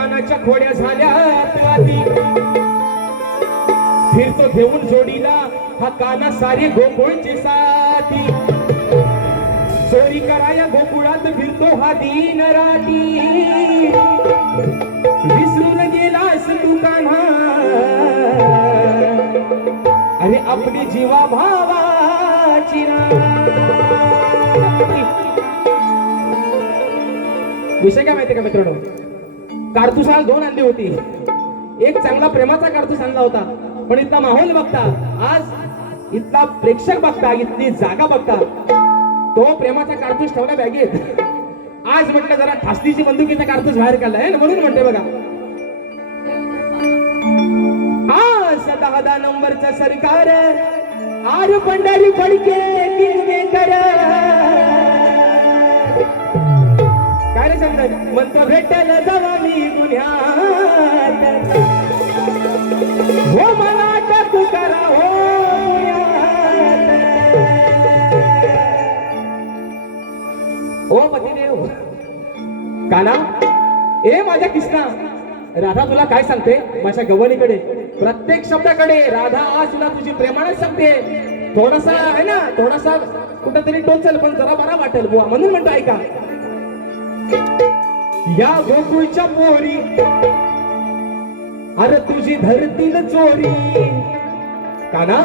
कानाच्या खोड्या झाल्यात माती फिरतो घेऊन जोडीला हा काना सारे गोकुळची साथी चोरी कराया गोकुळात फिरतो हा दीन राती विसरून गेलास तू कान्हा अरे आपली जीवा भावाची विषय काय माहितीये का मित्रांनो कारतूसाला 2 आणली होती एक चांगला प्रेमाचा कारतूस आणला होता पण इथला माहोल बघता आज इथला प्रेक्षक बघता इथली जागा बघता तो प्रेमाचा कारतूस ठेवला बॅगेत आज म्हटलं जरा ठासलीची बंदुकीचा कारतूस बाहेर काढलाय ना म्हणून म्हणते बघा आज 10 नंबरचा सरकार आर पंढरी फडके किंगमेकर काय रे समजा म्हणतो भेटायला जावा मी गुन्ह्यात हो मला अटक करा हो ओ पतिदेव काना ए माझ्या कृष्णा राधा तुला काय सांगते माझ्या गवळीकडे प्रत्येक शब्दाकडे राधा आज तुला तुझी प्रेमाने सांगते थोडासा आहे ना थोडासा कुठंतरी टोचल पण जरा बरा वाटेल बुवा म्हणून म्हणतो ऐका या गोकुळच्या पोरी अरे तुझी धरतील चोरी काना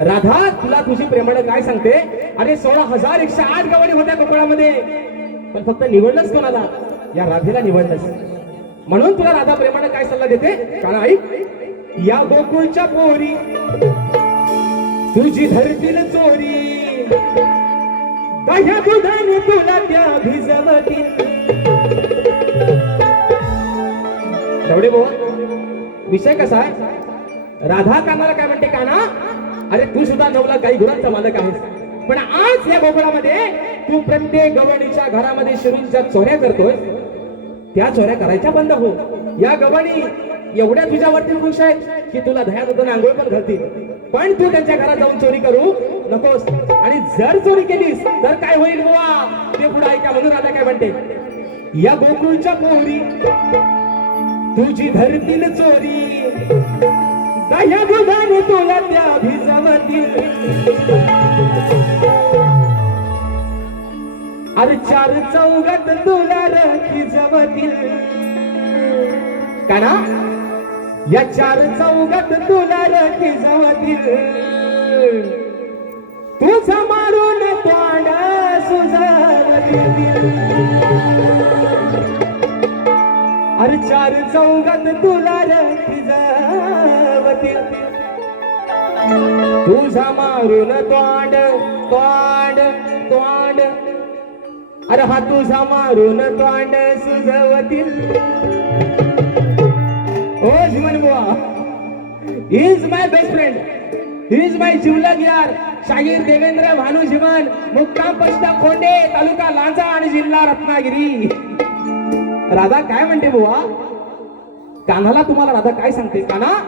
राधा तुला तुझी प्रेमाने काय सांगते अरे 16,108 गवळी होत्या गोकुळामध्ये पण फक्त निवडलंच कोणाला या राधेला निवडलंच म्हणून तुला राधा प्रेमाने काय सल्ला देते काना ऐक या गोकुळच्या पोरी तुझी धरतील चोरी दह्या दुधाने तुला त्या भिजवतील एवढे बोल विषय कसा आहे राधा कानाला काय म्हणते काना अरे तू सुद्धा नवला काही गुणांचा मालक आहेस पण आज या गोकुळामध्ये तू प्रत्येक गवळीच्या घरामध्ये शिरूंच्या चोऱ्या करतोय त्या चोऱ्या करायच्या बंद हो या गवळी एवढ्या तुझ्यावरती खुश आहेत की तुला दह्या दुधाने आंघोळ पण घालतील पण तू त्यांच्या घरात जाऊन चोरी करू नकोस आणि जर चोरी केलीस तर काय होईल बुवा ते पुढे ऐका म्हणून राधा काय म्हणते या गोकुळच्या पोरी तुझी धरतील चोरी दह्या दुधाने तुला त्या भिजवतील अरे 4 चौघात तुला रखी जवतील काना या 4 चौघात तुला रखी जवतील तुझा मारून तोंड सुजवतील अरे 4 चौघात तुला रखी जवतील तुझा मारून तोंड तोंड तोंड अरे हा तुझा मारून तोंड सुजवतील ओ जीवन बुवा is my best friend is my जिवलग यार शाहीर देवेंद्र भानू जीवन मुक्काम पश्चिम खोंडे तालुका लांजा आणि जिल्हा रत्नागिरी राधा काय म्हणते बुवा कान्हाला तुम्हाला राधा काय सांगते काना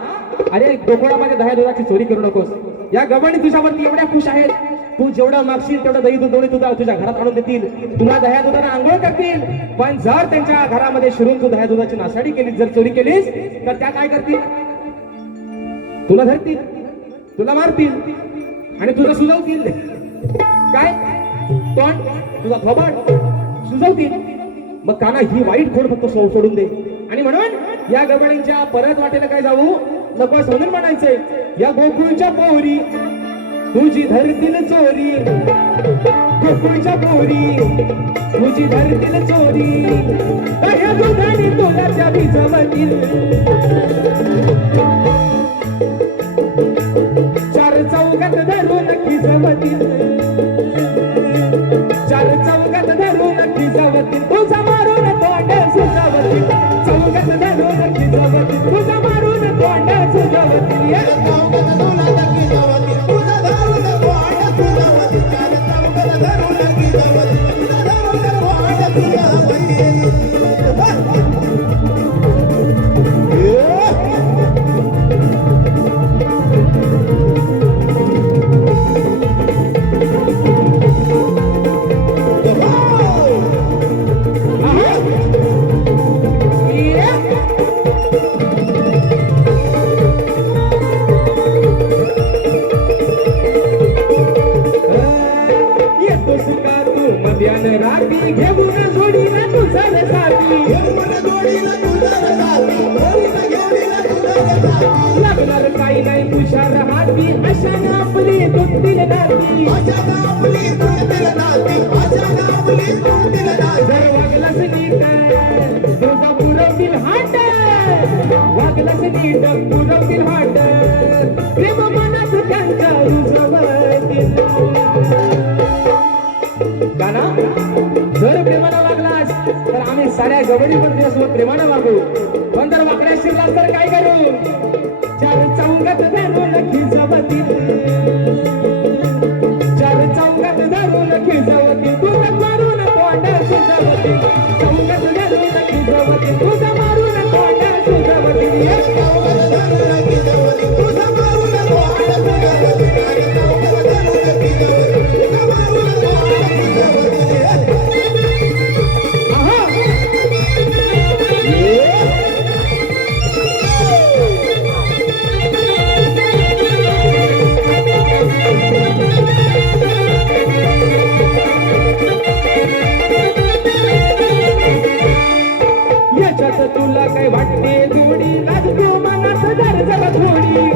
अरे गोकुळामध्ये दह्या दुधाची चोरी करू नकोस या गवळणी तुझ्यावरती एवढ्या खुश आहेत तू जेवढं मागशील तेवढं दही दूध तुझ्या घरात आणून देतील तुला दह्या दुधाने आंघोळ करतील पण जर त्यांच्या घरामध्ये शिरून तू दह्या दुधाची नासाडी केलीस जर चोरी केलीस तर त्या काय करतील तुला धरतील तुला मारतील आणि तुला सुजवतील काय तोंड तुझा थोबाड सुजवतील मग काना ही वाईट खोड फक्त सोडून दे आणि म्हणून या गवळींच्या परत वाटेला काय जाऊ नकोस म्हणून म्हणायचंय या गोकुळच्या पोरी तुझी धरतील चोरी गोकुळच्या पोरी तुझी धरतील चोरी दह्या दुधाने तुला त्या भिजवतील 4 चौघात धरून खिजवतील 4 चौघात धरून खिजवतील तुझा मारून तोंड सुजवतील चौघात धरून खिजवतील तुझा मारून तोंड सुजवतील Yeah. लागणार काही नाही तुषार हाती अशानं आपली तुटतील नाती जर वागलास नीट तुझा पुरवतील हाट वागलास नीट पुरवतील हाट प्रेम मनात त्यांच्या रुजवतील गाना जर प्रेमानं वागलास तर आम्ही साऱ्या गवडी पण प्रेमानं वागू पण जर वाकड्या शिरलास तर काय करू चार चौकात धरून खिजवतील चार चौकात धरून खिजवतील तुझं मारून तोंड सुजवतील चौकात धरून खिजवतील तुझं मारून तोंड सुजवतील तुला काय वाटते जोडी लागतो मनात धर जरा थोडी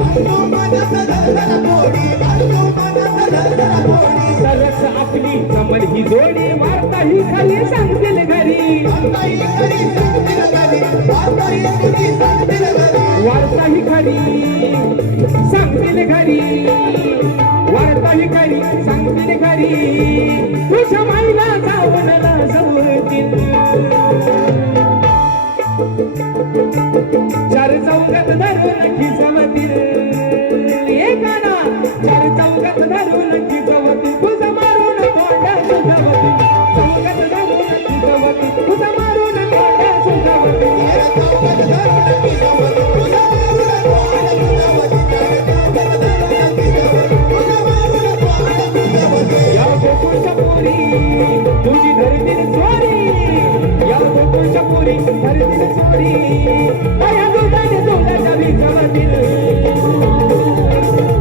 तरच आपली कमल ही जोडी वार्ता ही खाली सांगतील घरी वार्ता ही खरी सांगतील घरी वार्ता ही खरी सांगतील घरी तुझ्या माईला जाऊन जवळतील चार चौकात धरून खिजवतील एकाना चार चौकात धरून खिजवतील तुझं मारून तोंड सुजवतील चौकात धरून खिजवतील तुझं मारून तोंड सुजवतील या गोकुळच्या पुरी तुझी धरतील चोरी या गोकुळच्या पुरी धरतील चोरी माया दुधाने दुधाच्या भिजवतील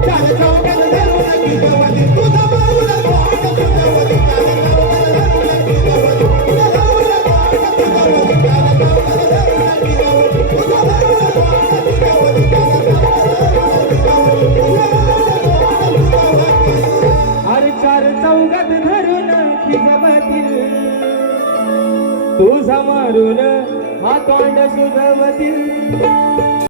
चार चौकात धरून खिजवतील तुझं मारून तोंड अरे चार चौकात धरून खिजवतील तुझा मारून हा तोंड सुजवतील